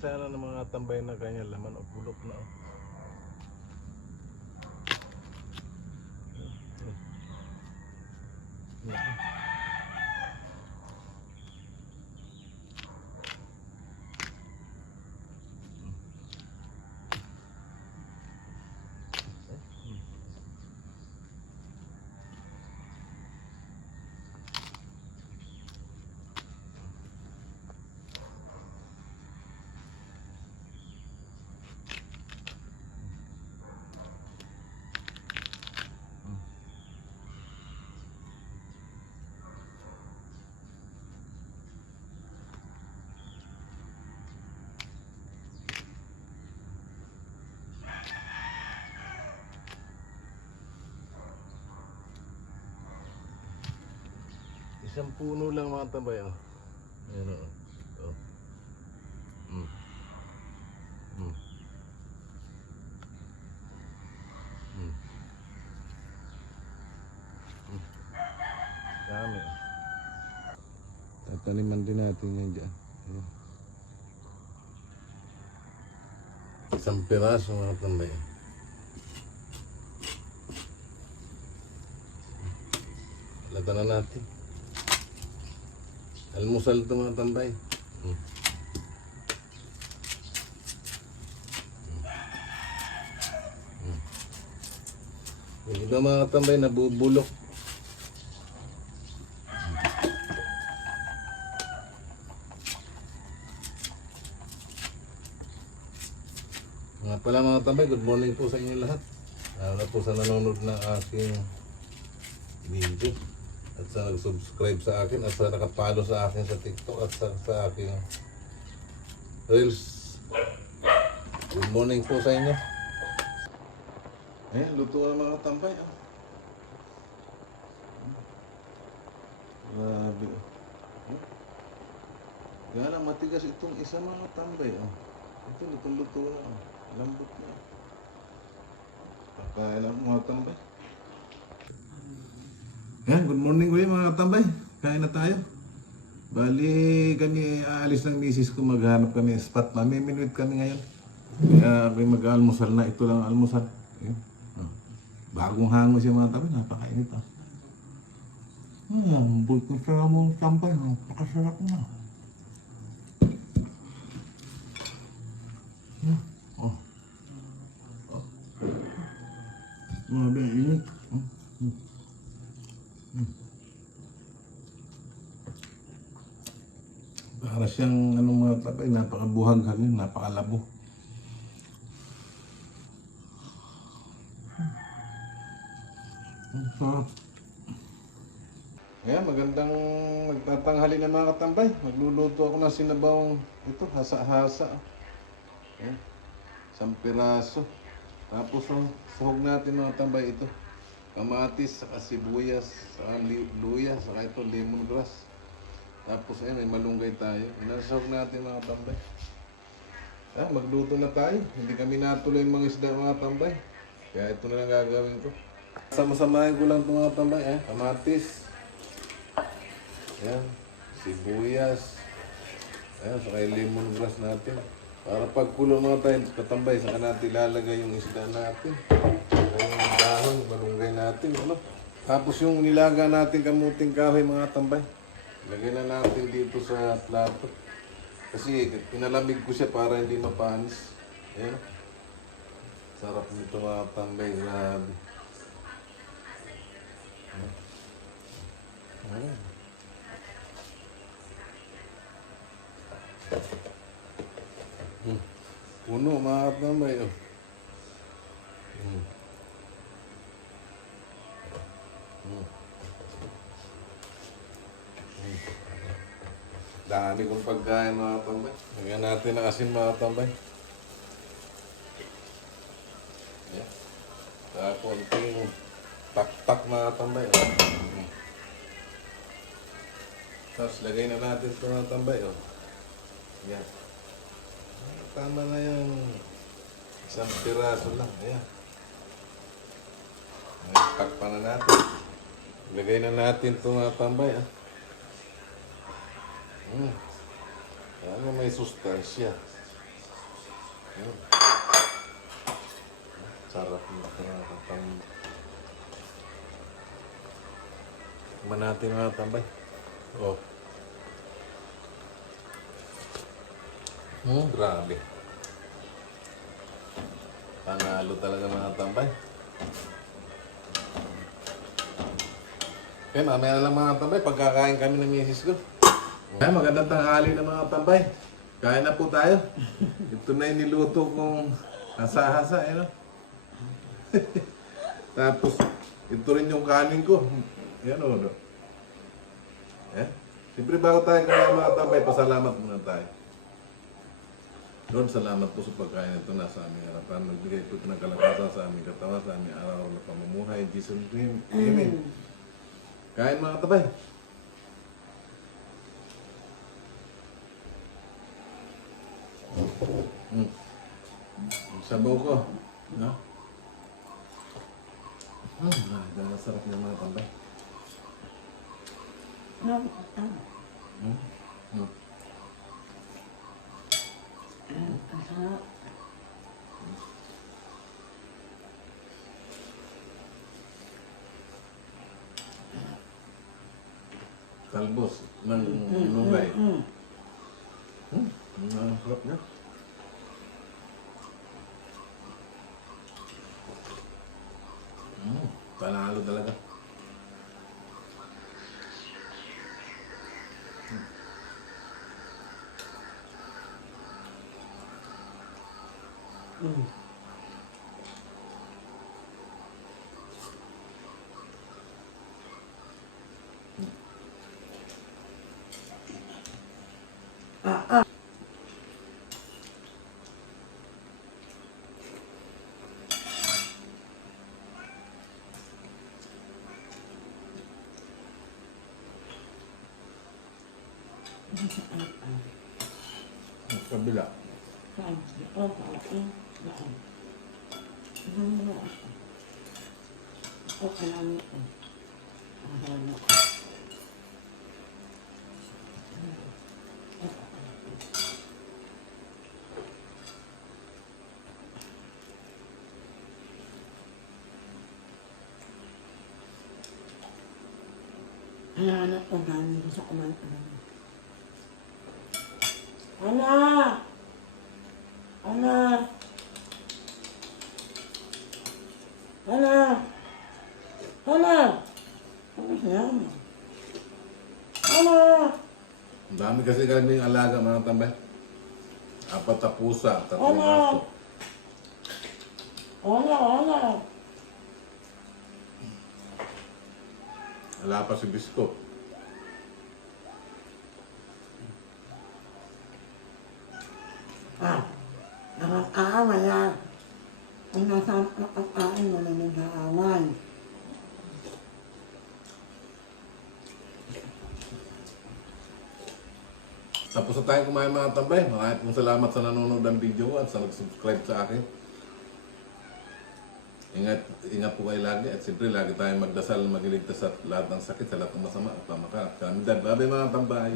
sana ng mga tambay na kanya laman o bulok na o. Isang puno lang mga tambay oh. Ayan o. Oh. Mm. Mm. Mm. Mm. Dami oh. Tataniman din natin yan dyan. Ayan. Isang piraso mga tambay. Lata na natin. Almusal ito mga tambay. Yung iba mga tambay nabubulok. Nga pala mga tambay, good morning po sa inyo lahat. Lalo na po sa nanonood ng aking video. At sa nag-subscribe sa akin at sa nakapalo sa akin sa TikTok at sa aking Reels. Good morning po sa inyo. Ayan, luto na mga tambay. Grabe. Kaya lang matigas itong isa mga tambay. Ito luto-luto na. Lambot na. Pakain ang mga tambay. Yan, good morning kuya mga tambay. Kain na tayo. Bali kami aalis ng misis ko, maghanap kami ng spot. Mamiminuit kami ngayon. Kaya kami mag-almusal na. Ito lang ang almusal. Ayan. Bagong hango siya mga tambay. Napakainit ah. Bulit ng sarap mong tambay. Napakasarap na. Oh. Mga init. Para siyang anong mga tambay, napakabuhag hangin, napakalabo. Sarap. Ayan, magandang magtatanghali na mga katambay. Magluluto ako ng sinabawang ito, hasa-hasa. Ayan, isang piraso. Tapos ang sahog natin mga tambay ito. Kamatis, saka sibuyas, saka luya, saka ito lemongrass. Tapos ayun, may malunggay tayo. Inasahog natin mga tambay. Ah, magluto na tayo. Hindi kami natuloy yung mga isda mga tambay. Kaya ito na lang gagawin ko. Sama-samahin ko lang ito mga tambay. Kamatis. Ayan, sibuyas. Ayan, saka yung lemongrass natin. Para pagkulo mga tayo, katambay, saka natin ilalagay yung isda natin. Yung dahon, malunggay natin. Ano? Tapos yung nilaga natin kamuting kahoy mga tambay. Lagay na natin dito sa plato. Kasi pinalamig ko siya para hindi mapanis. Ayan. Sarap nito mga tambay. Grabe. Ayan. Puno mga tambay. Dami kong pagkain mga tambay. Lagyan natin ng asin mga tambay. Ayan. Saka konting tak-tak mga tambay. Tapos lagay na natin ito mga tambay. Ayan. Tama na yung isang piraso lang. Ayan. Ayan, takpan na natin. Lagay na natin ito mga tambay. Ano may sustansya. Yun. Sarap na tambay. Tignan natin mga tambay. Oh. Grabe. Panalo talaga mga tambay. Okay, mamaya na lang mga tambay. Pagkakain kami ng misis ko. Ay, magandang tanghali na mga tambay. Kain na po tayo. Ito na yung niluto kong hasa-hasa. Eh, no? Tapos, ito rin yung kanin ko. Yan o. No? Eh? Siyempre bago tayo kumain mga tambay, pasalamat muna tayo. Lord, salamat po sa pagkain ito na sa aming harapan. Nagbigay po ito ng kalakasan sa aming katawan, sa aming araw na pamumuhay. In Jesus' name, Amen. Kain mga tambay. Sabaw ko. No? Ang sarap ng mga tambay. Talbos ng nunggay. Ang sarap niya. Panalo talaga. Ang kabila. Anak ko namin sa Anak! Anak! Anak! Anak! Ano siya? Anak! Ang dami kasi kaming alaga mga tambay. 4 na pusa, 3 Ano? aso. Anak! Wala pa si Bisko. Nakakaaway yan. Ang nasa nakakain mo na nag-aaway. Tapos na tayong kumain mga tambay. Maraming pong salamat sa nanonood ng video ko at sa nag-subscribe sa akin. Ingat po kayo lagi at siyempre lagi tayong magdasal, magiligtas sa lahat ng sakit, sa lahat ng masama at pamaka. Kalamidad. Bye-bye mga tambay.